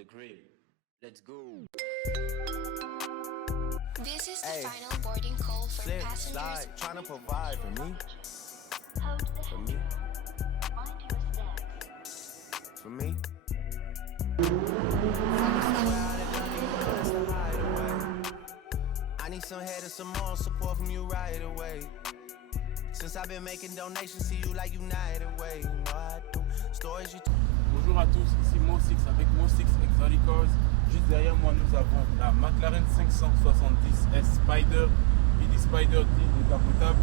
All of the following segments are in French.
the crib. Let's go. This is the final boarding call for Slip, passengers. slide, trying to provide for me. For me. For me. I need some head and some more support from you right away. Since I've been making donations to you like United Way. You know I do. Stories you Bonjour à tous, ici Mo6 avec Mo6 Exoticals. Juste derrière moi, nous avons la McLaren 570 S Spider. Qui dit Spider dit décapotable.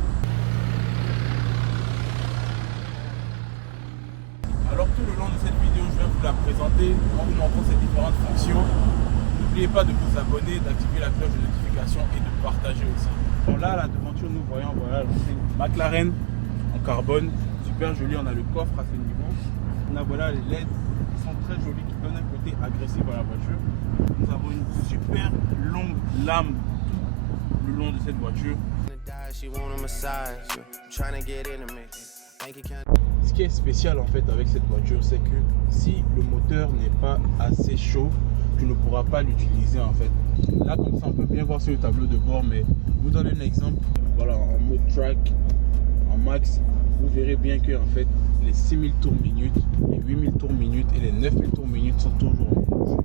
Alors tout le long de cette vidéo, je vais vous la présenter en vous montrant ces différentes fonctions. N'oubliez pas de vous abonner, d'activer la cloche de notification et de partager aussi. Bon, là, à la devanture, nous voyons voilà, l'enseigne McLaren en carbone. Super joli, on a le coffre à ce niveau. On a voilà, les LED qui sont très jolis, qui donnent un côté agressif à la voiture. Nous avons une super longue lame tout le long de cette voiture. Ce qui est spécial en fait avec cette voiture, c'est que si le moteur n'est pas assez chaud, tu ne pourras pas l'utiliser en fait. Là comme ça on peut bien voir sur le tableau de bord, mais vous donner un exemple. Voilà, en mode track, en max, vous verrez bien que en fait les 6000 tours minute, les 8000 tours minute et les 9000 tours minute sont toujours en rouge.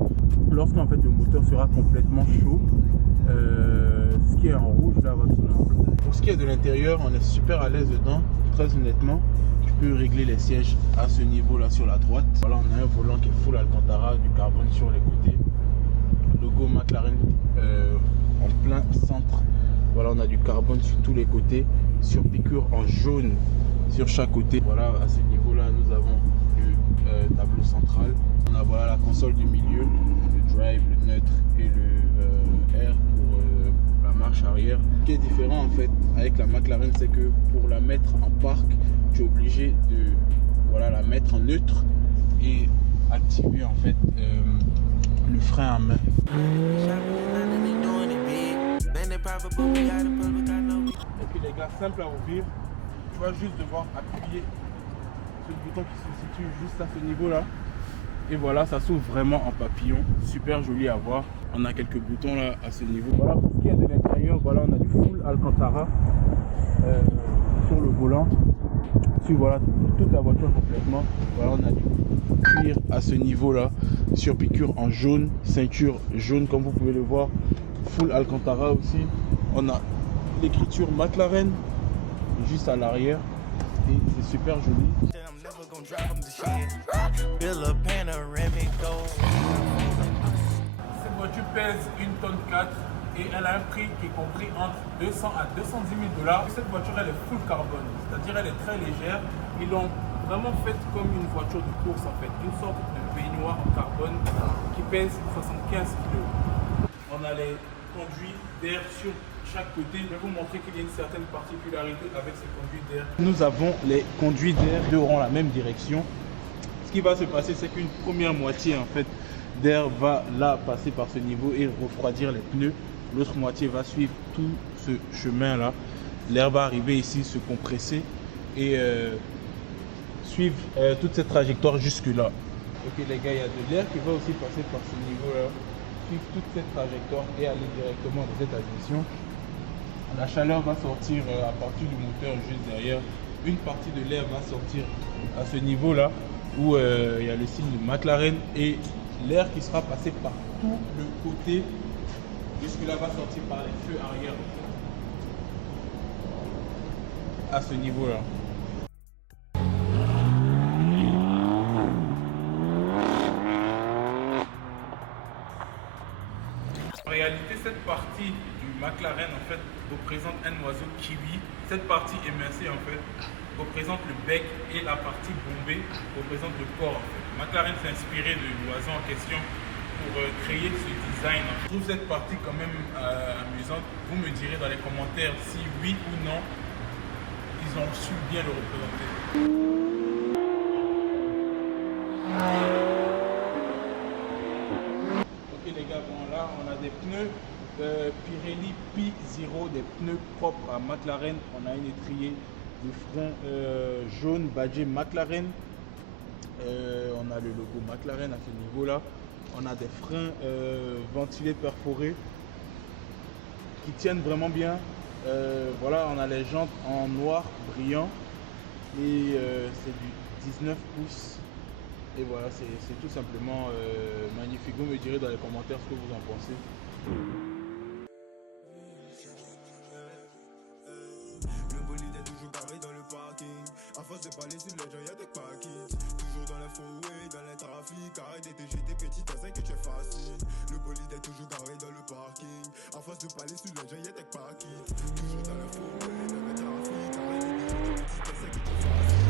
Lorsqu'en fait le moteur sera complètement chaud, ce qui est en rouge là va tourner en bleu. Pour ce qui est de l'intérieur, on est super à l'aise dedans, très honnêtement. Tu peux régler les sièges à ce niveau là sur la droite. Voilà, on a un volant qui est full Alcantara, du carbone sur les côtés. Logo McLaren en plein centre. Voilà, on a du carbone sur tous les côtés, sur piqûre en jaune sur chaque côté. Voilà, à ce niveau là nous avons le tableau central. On a voilà la console du milieu, le drive, le neutre et le R pour la marche arrière. Ce qui est différent en fait avec la McLaren, c'est que pour la mettre en parc, tu es obligé de voilà, la mettre en neutre et activer en fait le frein à main. Et puis les gars, simple à ouvrir. Tu vas juste devoir appuyer sur le bouton qui se situe juste à ce niveau là. Et voilà, ça s'ouvre vraiment en papillon. Super joli à voir. On a quelques boutons là à ce niveau. Voilà, pour ce qui est de l'intérieur, voilà, on a du full Alcantara sur le volant. Sur voilà, toute la voiture complètement. Voilà, on a du cuir à ce niveau là. Sur piqûre en jaune, ceinture jaune comme vous pouvez le voir. Full Alcantara aussi. On a l'écriture McLaren juste à l'arrière. Et c'est super joli. Cette voiture pèse 1 tonne 4 et elle a un prix qui est compris entre 200 à 210 000 $. Cette voiture elle est full carbone, c'est-à-dire elle est très légère. Ils l'ont vraiment faite comme une voiture de course en fait, une sorte de baignoire en carbone qui pèse 75 kg. On a les conduits d'air sur chaque côté. Je vais vous montrer qu'il y a une certaine particularité avec ces conduits d'air. Nous avons les conduits d'air qui auront la même direction. Ce qui va se passer, c'est qu'une première moitié en fait d'air va là passer par ce niveau et refroidir les pneus. L'autre moitié va suivre tout ce chemin là. L'air va arriver ici, se compresser et suivre toute cette trajectoire jusque là. Ok les gars, il y a de l'air qui va aussi passer par ce niveau là, suivre toute cette trajectoire et aller directement dans cette admission. La chaleur va sortir à partir du moteur juste derrière. Une partie de l'air va sortir à ce niveau là où il y a le signe de McLaren et l'air qui sera passé par tout le côté jusque là va sortir par les feux arrière à ce niveau là. En réalité, cette partie du McLaren en fait représente un oiseau kiwi. Cette partie émincée en fait représente le bec et la partie bombée représente le corps en fait. McLaren s'est inspiré de l'oiseau en question pour créer ce design. Je trouve cette partie quand même amusante. Vous me direz dans les commentaires si oui ou non ils ont su bien le représenter. Ok les gars, bon là on a des pneus Pirelli P0, des pneus propres à McLaren. On a une étrier de frein jaune badgé McLaren. On a le logo McLaren à ce niveau là. On a des freins ventilés perforés qui tiennent vraiment bien. Voilà, on a les jantes en noir brillant et c'est du 19 pouces. Et voilà, c'est tout simplement magnifique. Vous me direz dans les commentaires ce que vous en pensez. Le bolide est toujours garé dans le parking. À force de parler sur les gens, y'a des paquets. Toujours dans la fourrée, dans les trafics. Arrête de te jeter petit à que tu es facile. Le bolide est toujours garé dans le parking. À force de parler sur les gens, y'a des paquets. Toujours dans la fourrée, dans les trafics. Arrête de te jeter petit à que tu es facile.